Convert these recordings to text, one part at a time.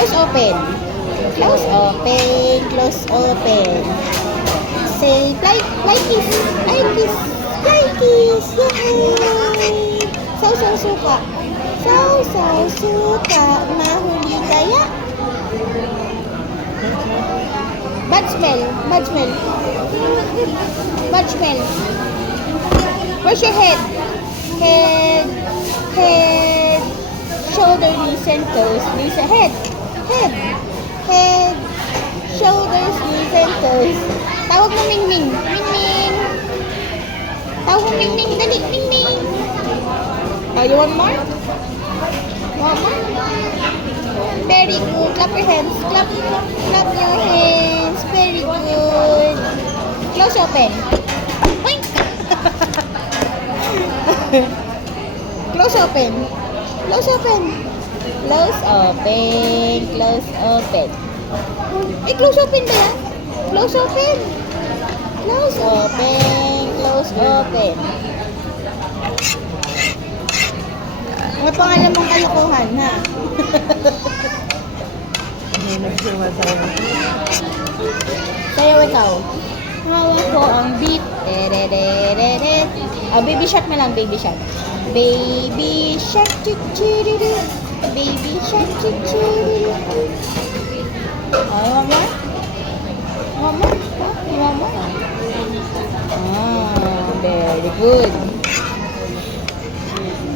Close open. Close open. Close open. Say, fly kiss. Fly kiss. Fly kiss. Yay! Saw suka. Saw suka. Mahuli kaya? Bad smell. Bad smell. Bad smell. Where's your head? Head. Head. Shoulder, knees, and toes. Knees, head. Head. Head. Shoulders, knees, and toes. Tawag mo Mingming. Mingming. Tawag mo Mingming. Dali, Mingming. Oh, you want more? Want more? Very good. Clap your hands. Clap your hands. Very good. Close open. Oink. Close open. Close open. Close open. Close open. Eh, close open ba yan? Close open. Close open. Close open. May pangalan mong kalokohan, ha? Sayaw ikaw. Hawak ko ang beat. Oh, baby shark na lang, baby shark. Baby shark, chichiriru. Baby shark, chichiriru. Oh, you want more? You want more? You want more? Ah, very good.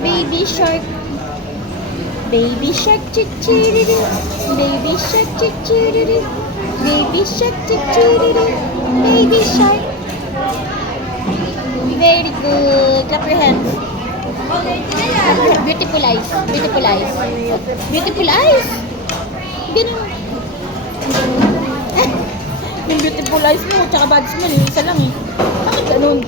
Baby shark. Baby shark, chichiriru. Baby shark, chichiriru. Baby shark, chichiriru. Baby shark. Very good. Clap your hands. Beautiful eyes. Beautiful eyes. Beautiful eyes. Ganun. Yung beautiful eyes mo, tsaka bad smell, isa lang eh. Bakit ganun?